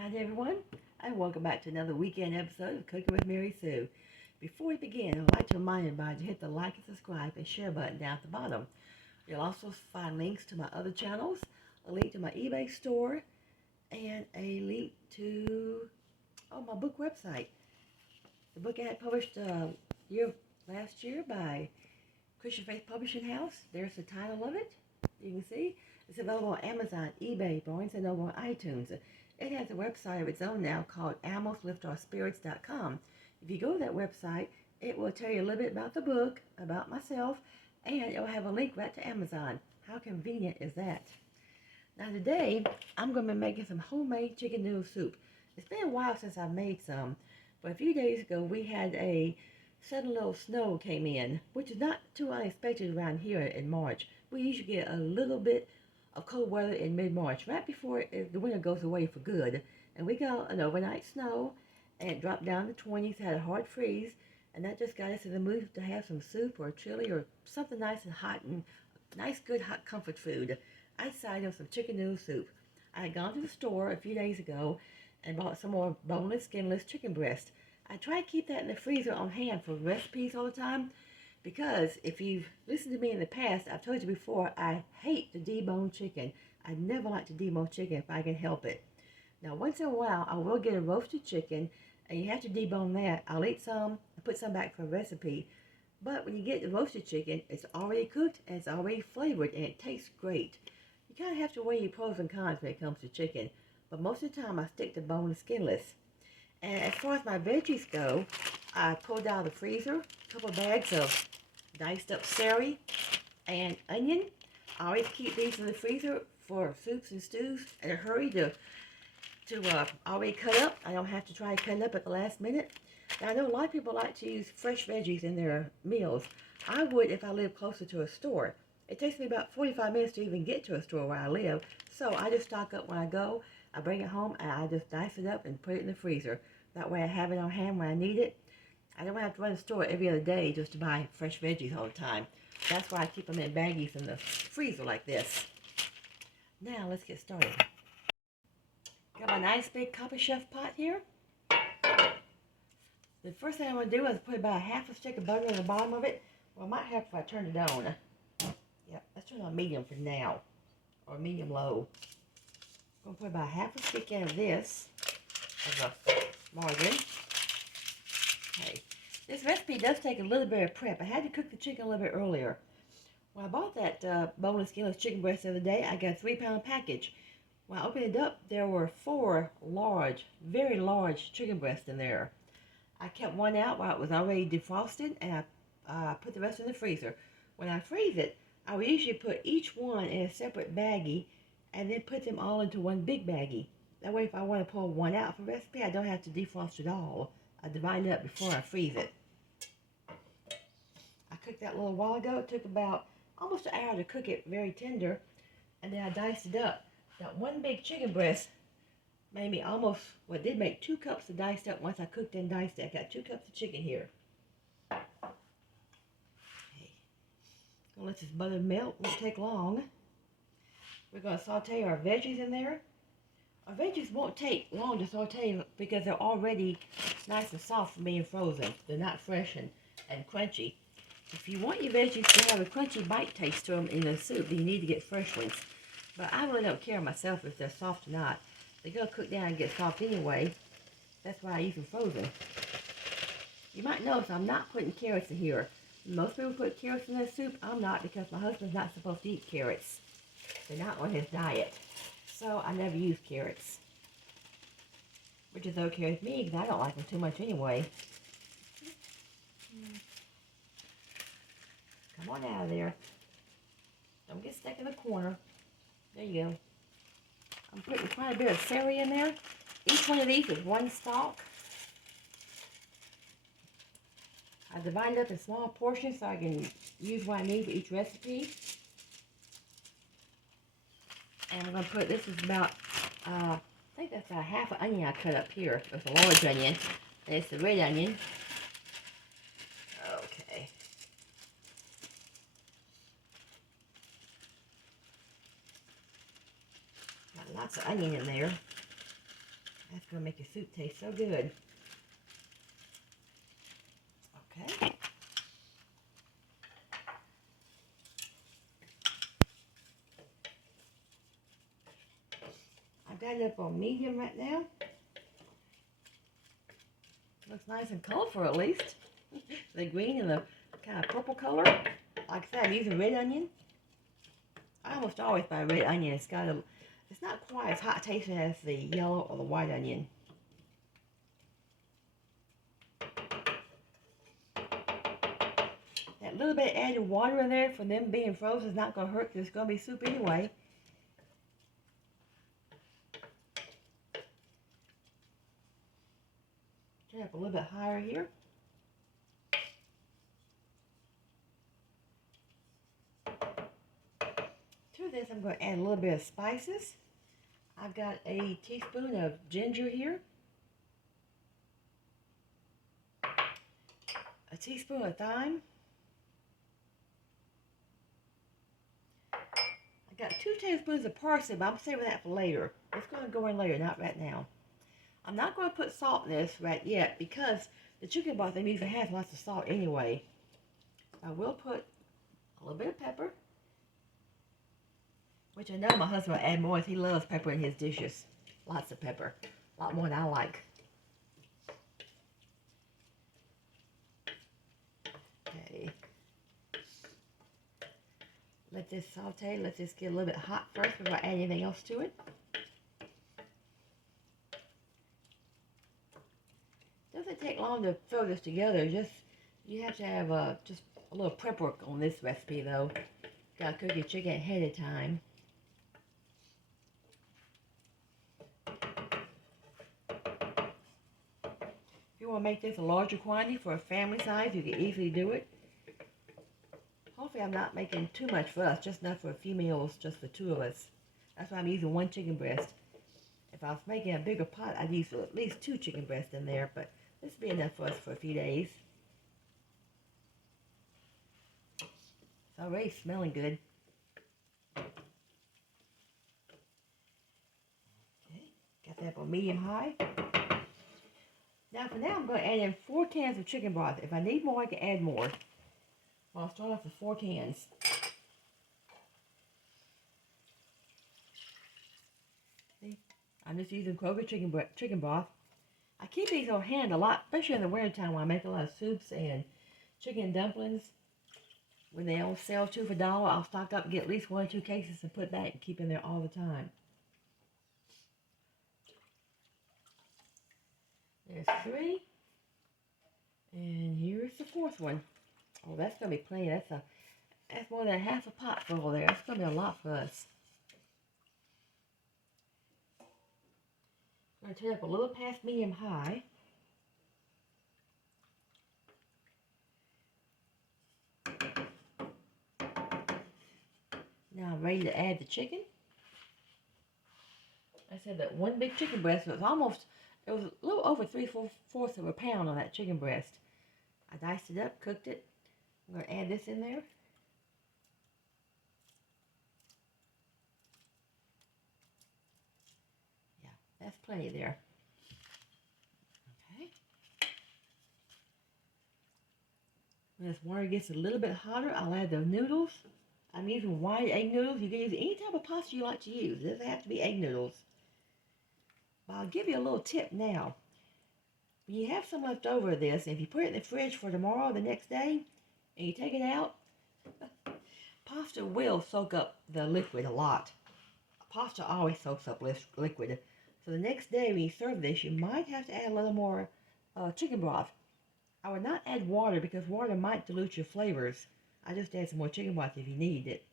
Howdy everyone, and welcome back to another weekend episode of Cooking with Mary Sue. Before we begin, I'd like to remind everybody to hit the like and subscribe and share button down at the bottom. You'll also find links to my other channels, a link to my eBay store, and a link to my book website. The book I had published last year by Christian Faith Publishing House. There's the title of it. You can see it's available on Amazon, eBay, Barnes & Noble, and iTunes. It has a website of its own now called AnimalsLiftOurSpirits.com. If you go to that website, it will tell you a little bit about the book, about myself, and it will have a link right to Amazon. How convenient is that? Now today, I'm going to be making some homemade chicken noodle soup. It's been a while since I've made some, but a few days ago we had a sudden little snow came in, which is not too unexpected around here in March. We usually get a little bit of cold weather in mid-March, right before the winter goes away for good. And we got an overnight snow, and it dropped down to 20s, had a hard freeze, and that just got us in the mood to have some soup or chili or something nice and hot, and nice, good, hot comfort food. I decided on some chicken noodle soup. I had gone to the store a few days ago and bought some more boneless, skinless chicken breast. I try to keep that in the freezer on hand for recipes all the time, because if you've listened to me in the past, I've told you before, I hate to debone chicken. I never like to debone chicken if I can help it. Now, once in a while, I will get a roasted chicken, and you have to debone that. I'll eat some and put some back for a recipe. But when you get the roasted chicken, it's already cooked, and it's already flavored, and it tastes great. You kind of have to weigh your pros and cons when it comes to chicken. But most of the time, I stick to boneless, skinless. And as far as my veggies go, I pulled out of the freezer a couple of bags of diced up celery and onion. I always keep these in the freezer for soups and stews in a hurry to already cut up. I don't have to try to cut it up at the last minute. Now, I know a lot of people like to use fresh veggies in their meals. I would if I lived closer to a store. It takes me about 45 minutes to even get to a store where I live, so I just stock up when I go. I bring it home and I just dice it up and put it in the freezer. That way I have it on hand when I need it. I don't have to run to the store every other day just to buy fresh veggies all the time. That's why I keep them in baggies in the freezer like this. Now let's get started. Got my nice big copper chef pot here. The first thing I'm going to do is put about half a stick of butter on the bottom of it. Well, I might have if I turn it on. Yep, let's turn it on medium for now, or medium low. I'm going to put about half a stick in of this as a margarine. Okay. This recipe does take a little bit of prep. I had to cook the chicken a little bit earlier. When I bought that boneless, skinless chicken breast the other day, I got a 3-pound package. When I opened it up, there were 4 large, very large chicken breasts in there. I kept one out while it was already defrosted, and I put the rest in the freezer. When I freeze it, I would usually put each one in a separate baggie and then put them all into one big baggie. That way, if I want to pull one out for a recipe, I don't have to defrost it all. I divide it up before I freeze it. I cooked that a little while ago. It took about almost an hour to cook it very tender, and then I diced it up. That one big chicken breast made me almost, well, it did make 2 cups of diced up once I cooked and diced it. I got 2 cups of chicken here. Okay. Gonna let this butter melt. Won't take long. We're gonna saute our veggies in there. Our veggies won't take long to saute because they're already nice and soft from being frozen. They're not fresh and crunchy. If you want your veggies to have a crunchy bite taste to them in the soup, then you need to get fresh ones. But I really don't care myself if they're soft or not. They're going to cook down and get soft anyway. That's why I use them frozen. You might notice I'm not putting carrots in here. Most people put carrots in their soup. I'm not, because my husband's not supposed to eat carrots. They're not on his diet. So I never use carrots. Which is okay with me, because I don't like them too much anyway. Come on out of there. Don't get stuck in the corner. There you go. I'm putting quite a bit of celery in there. Each one of these is 1 stalk. I divide it up in small portions so I can use what I need for each recipe. And I'm going to put, this is about, I think that's about half an onion I cut up here. It's a large onion. And it's the red onion. Okay. Got lots of onion in there. That's going to make your soup taste so good. Okay. I've got it up on medium right now. Looks nice and colorful at least. The green and the kind of purple color. Like I said, I'm using red onion. I almost always buy red onion. It's not quite as hot tasting as the yellow or the white onion. That little bit added water in there for them being frozen is not going to hurt because it's going to be soup anyway. Turn it up a little bit higher here. To this, I'm going to add a little bit of spices. I've got a teaspoon of ginger here. A teaspoon of thyme. I got 2 tablespoons of parsley, but I'm saving that for later. It's going to go in later, not right now. I'm not going to put salt in this right yet because the chicken broth they usually has lots of salt anyway. I will put a little bit of pepper, which I know my husband will add more as he loves pepper in his dishes. Lots of pepper. A lot more than I like. Okay. Let this saute. Let this get a little bit hot first before I add anything else to it. Doesn't take long to throw this together. You have to have just a little prep work on this recipe though. Gotta cook your chicken ahead of time. If you want to make this a larger quantity for a family size, you can easily do it. Hopefully I'm not making too much for us, just enough for a few meals, just for 2 of us. That's why I'm using 1 chicken breast. If I was making a bigger pot, I'd use at least 2 chicken breasts in there, but this will be enough for us for a few days. It's already smelling good. Okay, got that up on medium-high. Now for now, I'm going to add in 4 cans of chicken broth. If I need more, I can add more. Well, I'll start off with 4 cans. See, I'm just using Kroger chicken broth. I keep these on hand a lot, especially in the wintertime when I make a lot of soups and chicken dumplings. When they on sale 2 for $1, I'll stock up and get at least 1 or 2 cases and put back and keep in there all the time. There's 3. And here's the 4th one. Oh, that's going to be plenty. That's more than half a pot full there. That's going to be a lot for us. I'm going to turn it up a little past medium-high. Now I'm ready to add the chicken. I said that 1 big chicken breast was it was a little over 3/4 of a pound on that chicken breast. I diced it up, cooked it. I'm going to add this in there. Yeah, that's plenty there. Okay. When this water gets a little bit hotter, I'll add the noodles. I'm using white egg noodles. You can use any type of pasta you like to use. It doesn't have to be egg noodles. But I'll give you a little tip now. When you have some left over of this, if you put it in the fridge for tomorrow or the next day, and you take it out, pasta will soak up the liquid a lot. Pasta always soaks up liquid. So the next day when you serve this, you might have to add a little more chicken broth. I would not add water because water might dilute your flavors. I just add some more chicken broth if you need it.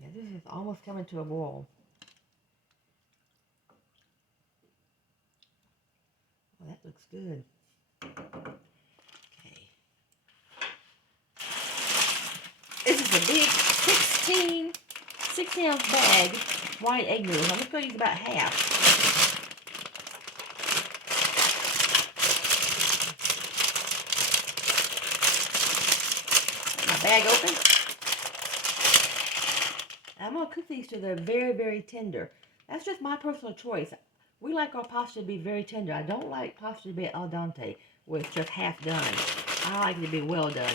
Yeah, this is almost coming to a boil. Oh, that looks good. Okay. This is a big 16-ounce bag white egg noodles. I'm just going to use about half. Bag open. I'm going to cook these till they're very, very tender. That's just my personal choice. We like our pasta to be very tender. I don't like pasta to be al dente, where it's just half done. I like it to be well done.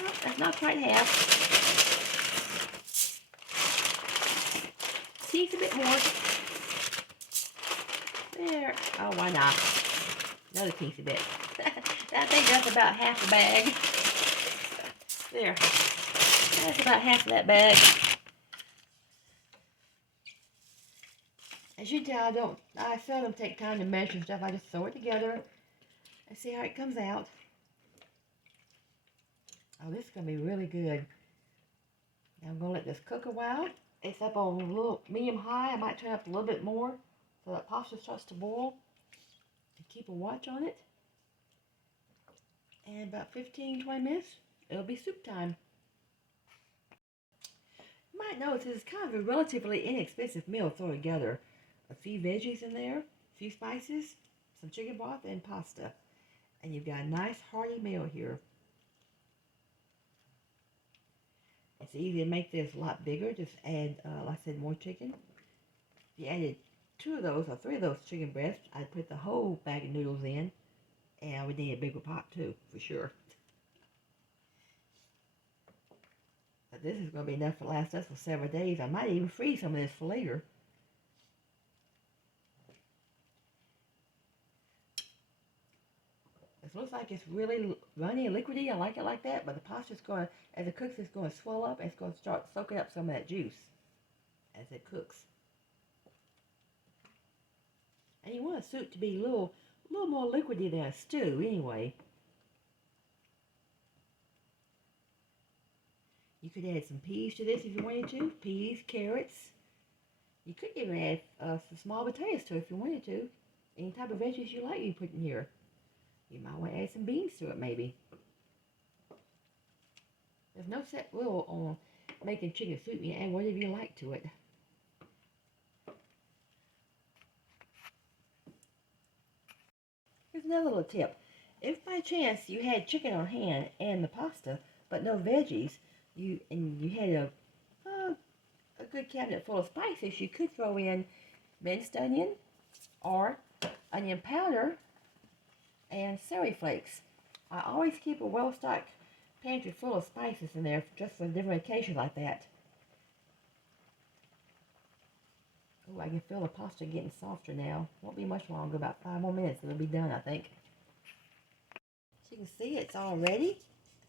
Oh, that's not quite half. Tease a bit more. There. Oh, why not? Another teensy bit. I think that's about half the bag. There. That's about half of that bag. As you can tell, I seldom take time to measure stuff. I just throw it together and see how it comes out. Oh, this is going to be really good. Now I'm going to let this cook a while. It's up on a little medium high. I might turn up a little bit more so that pasta starts to boil. And keep a watch on it. And about 15-20 minutes, it'll be soup time. You might notice this is kind of a relatively inexpensive meal thrown together. A few veggies in there, a few spices, some chicken broth, and pasta. And you've got a nice hearty meal here. It's easy to make this a lot bigger. Just add, like I said, more chicken. If you added 2 of those or 3 of those chicken breasts, I'd put the whole bag of noodles in. And I would need a bigger pot too, for sure. But this is going to be enough to last us for several days. I might even freeze some of this for later. It looks like it's really runny and liquidy. I like it like that. But the pasta's going, as it cooks, it's going to swell up and it's going to start soaking up some of that juice as it cooks. And you want a soup to be a little more liquidy than a stew anyway. You could add some peas to this if you wanted to. Peas, carrots. You could even add some small potatoes to it if you wanted to. Any type of veggies you like you put in here. You might want to add some beans to it maybe. There's no set rule on making chicken soup. You add whatever you like to it. Here's another little tip. If by chance you had chicken on hand and the pasta, but no veggies, you had a good cabinet full of spices, you could throw in minced onion or onion powder and celery flakes. I always keep a well-stocked pantry full of spices in there just for different occasions like that. Oh, I can feel the pasta getting softer now. Won't be much longer, about 5 more minutes and it'll be done, I think. So you can see it's all ready.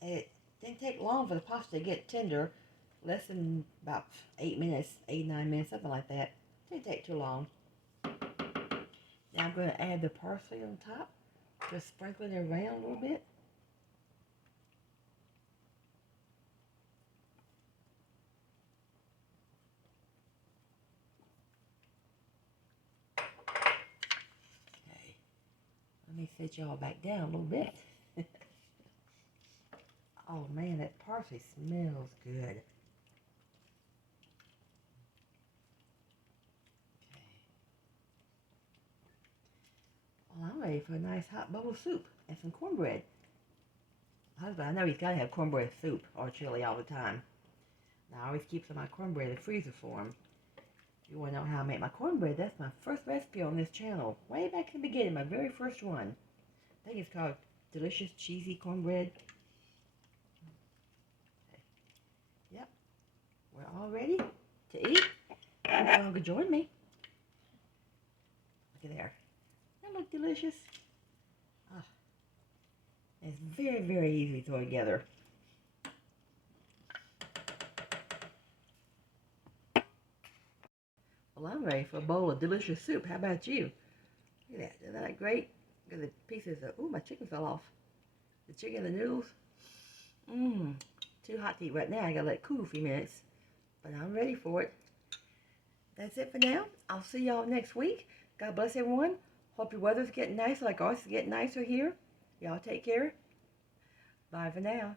It didn't take long for the pasta to get tender. Less than about 8 minutes, 8-9 minutes, something like that. Didn't take too long. Now I'm going to add the parsley on top. Just sprinkle it around a little bit. Let me set y'all back down a little bit. Oh man, that parsley smells good. Okay. Well, I'm ready for a nice hot bowl of soup and some cornbread. Husband, I know he's got to have cornbread soup or chili all the time. Now, I always keep some of my cornbread in the freezer for him. If you want to know how I make my cornbread, that's my first recipe on this channel. Way back in the beginning, my very first one. I think it's called Delicious Cheesy Cornbread. Okay. Yep. We're all ready to eat. Come along and join me. Look at there. That look delicious. Oh. It's very, very easy to throw together. Well, I'm ready for a bowl of delicious soup. How about you? Look at that. Isn't that great? Look at the pieces of, ooh, my chicken fell off. The chicken and the noodles. Too hot to eat right now. I gotta let it cool a few minutes. But I'm ready for it. That's it for now. I'll see y'all next week. God bless everyone. Hope your weather's getting nicer like ours is getting nicer here. Y'all take care. Bye for now.